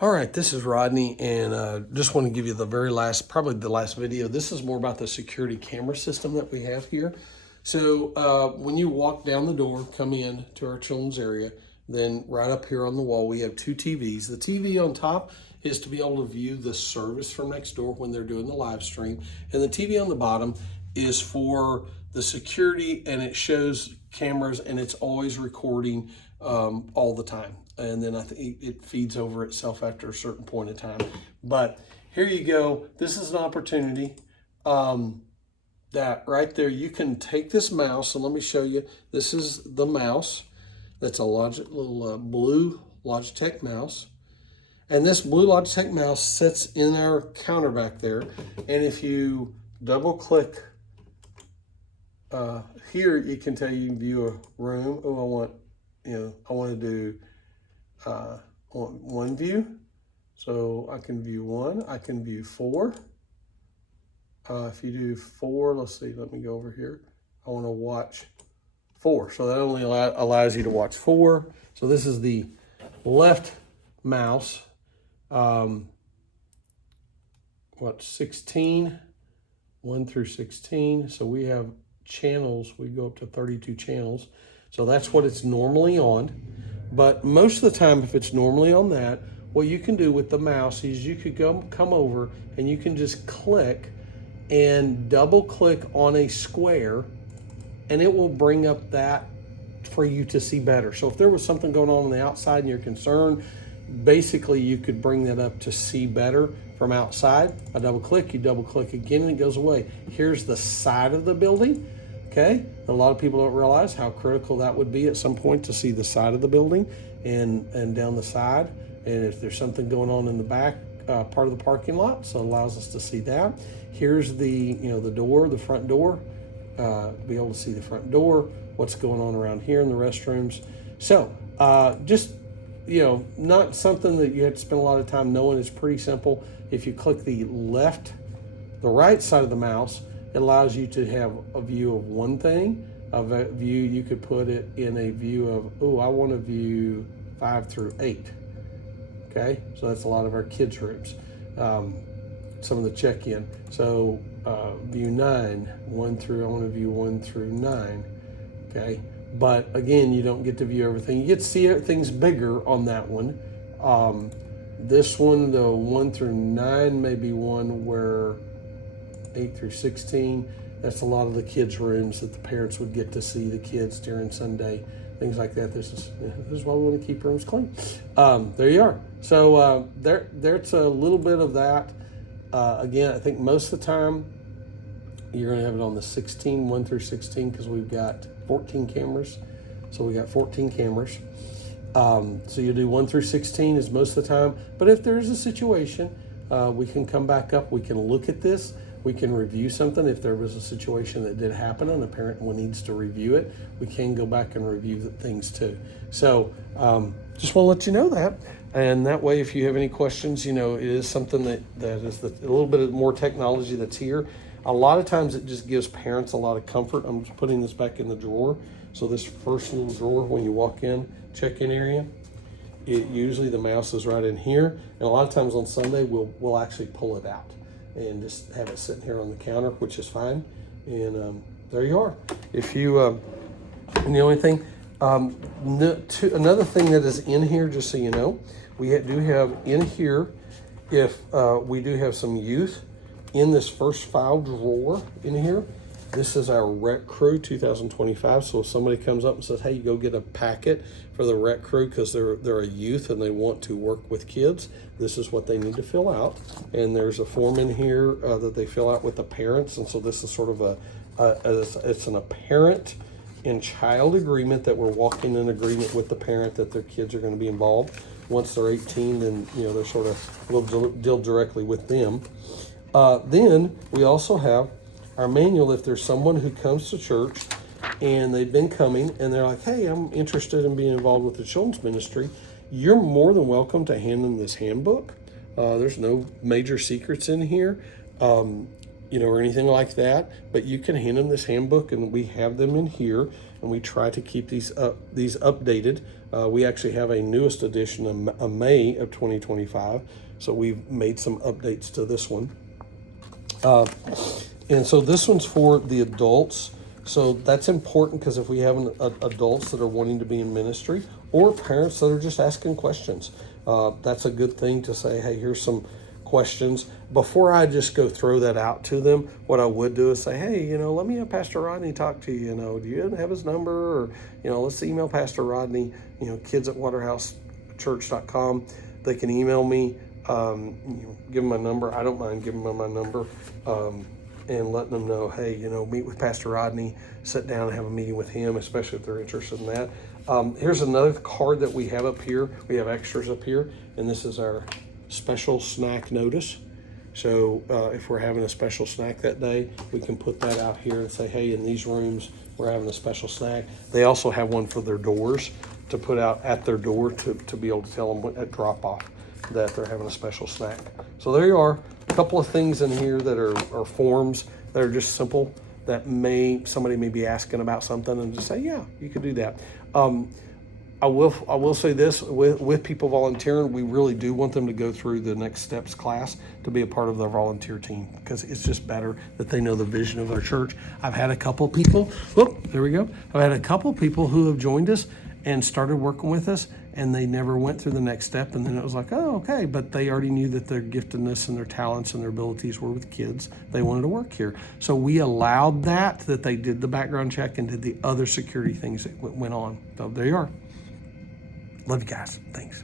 All right, this is Rodney, and just want to give you the very last, probably the last video. This is more about the security camera system that we have here. So when you walk down the door, come in to our children's area, then right up here on the wall, we have two TVs. The TV on top is to be able to view the service from next door when they're doing the live stream. And the TV on the bottom is for the security, and it shows cameras, and it's always recording all the time. And then I think it feeds over itself after a certain point in time. But here you go. This is an opportunity that right there, you can take this mouse, and let me show you. This is the mouse. That's a little blue Logitech mouse. And this blue Logitech mouse sits in our counter back there. And if you double click here, you can tell you can view a room. Oh, I want to do one view. So I can view one, I can view four. If you do four, let's see, let me go over here. I want to watch four. So that only allows you to watch four. So this is the left mouse. 16, 1 through 16. So we have channels, we go up to 32 channels. So that's what it's normally on. But most of the time, if it's normally on that, what you can do with the mouse is you could come over and you can just click and double click on a square, and it will bring up that for you to see better. So if there was something going on the outside and you're concerned, basically you could bring that up to see better from outside. I double click, you double click again, and it goes away. Here's the side of the building. Okay, a lot of people don't realize how critical that would be at some point to see the side of the building and down the side. And if there's something going on in the back part of the parking lot, so it allows us to see that. Here's the the door, the front door, be able to see the front door, what's going on around here in the restrooms. So just not something that you have to spend a lot of time knowing. It's pretty simple. If you click the right side of the mouse, it allows you to have a view of one thing. Of a view, you could put it in a view of, I want to view 5 through 8. Okay, so that's a lot of our kids' rooms. Some of the check-in. So view 9, I want to view 1 through 9. Okay, but again, you don't get to view everything. You get to see things bigger on that one. This one, the 1 through 9, may be one where 8 through 16, that's a lot of the kids' rooms that the parents would get to see the kids during Sunday, things like that. This is why we want to keep rooms clean. There you are. So there's a little bit of that. Again, I think most of the time you're going to have it on the 16, 1 through 16, because we've got 14 cameras. So we got 14 cameras. So you do 1 through 16 is most of the time. But if there's a situation, we can come back up. We can look at this. We can review something. If there was a situation that did happen and the parent needs to review it, we can go back and review the things too. So just want to let you know that. And that way, if you have any questions, it is something that is a little bit more technology that's here. A lot of times it just gives parents a lot of comfort. I'm just putting this back in the drawer. So this first little drawer, when you walk in, check-in area, usually the mouse is right in here. And a lot of times on Sunday, we'll actually pull it out and just have it sitting here on the counter, which is fine. And there you are. If you, and the only thing, another thing that is in here, just so you know, we do have in here, if we do have some youth in this first file drawer in here. This is our Rec Crew 2025. So if somebody comes up and says, hey, you go get a packet for the Rec Crew because they're a youth and they want to work with kids, this is what they need to fill out. And there's a form in here that they fill out with the parents. And so this is sort of it's a parent and child agreement that we're walking in agreement with the parent that their kids are going to be involved. Once they're 18, then they're sort of, we'll deal directly with them. Then we also have our manual. If there's someone who comes to church and they've been coming and they're like, hey, I'm interested in being involved with the children's ministry, you're more than welcome to hand them this handbook. There's no major secrets in here, or anything like that, but you can hand them this handbook, and we have them in here, and we try to keep these updated We actually have a newest edition of May of 2025. So we've made some updates to this one. And so this one's for the adults. So that's important because if we have adults that are wanting to be in ministry or parents that are just asking questions, that's a good thing to say, hey, here's some questions. Before I just go throw that out to them, what I would do is say, hey, let me have Pastor Rodney talk to you. Do you have his number? Or, let's email Pastor Rodney, kids at waterhousechurch.com. They can email me, give them my number. I don't mind giving them my number. And letting them know, hey, meet with Pastor Rodney, sit down and have a meeting with him, especially if they're interested in that. Here's another card that we have up here. We have extras up here, and this is our special snack notice. So if we're having a special snack that day, we can put that out here and say, hey, in these rooms, we're having a special snack. They also have one for their doors to put out at their door to be able to tell them at drop off that they're having a special snack. So there you are. A couple of things in here that are forms that are just simple that somebody may be asking about something and just say, yeah, you could do that. I will say this, with people volunteering, we really do want them to go through the Next Steps class to be a part of their volunteer team, because it's just better that they know the vision of our church. I've had a couple people, there we go. I've had a couple people who have joined us and started working with us, and they never went through the next step. And then it was like, oh, okay. But they already knew that their giftedness and their talents and their abilities were with kids. They wanted to work here. So we allowed that they did the background check and did the other security things that went on. So there you are. Love you guys. Thanks.